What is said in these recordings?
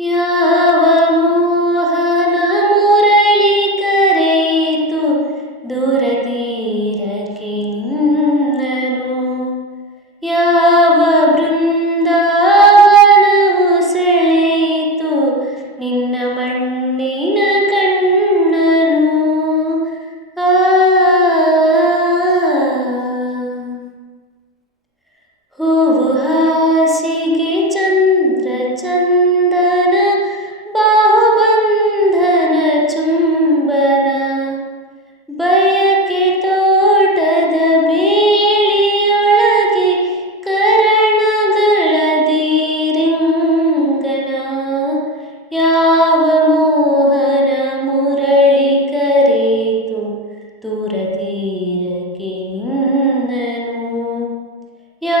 ಯಾವ ಮೋಹನ ಮುರಳಿ ಕರೆಯಿತು? ದೂರ തീരക്കിന്നനു യാ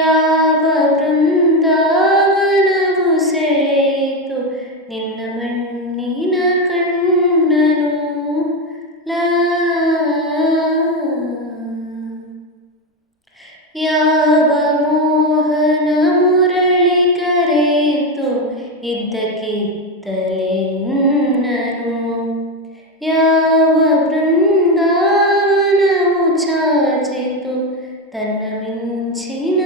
ಯಾವ ಬೃಂದಾವನವು ಸೆಳೆಯಿತು ನಿನ್ನ ಮಣ್ಣಿನ ಕಣ್ಣನು ಲಾ ಯಾವ ಮೋಹನ ಮುರಳಿ ಕರೆಯಿತು ಇದ್ದಕ್ಕಿದ್ದಲೇ ನನ್ನನು ಯಾವ ಬೃಂದಾವನವು ಚಾಚಿತು ತನ್ನ ಮಿಂಚಿನ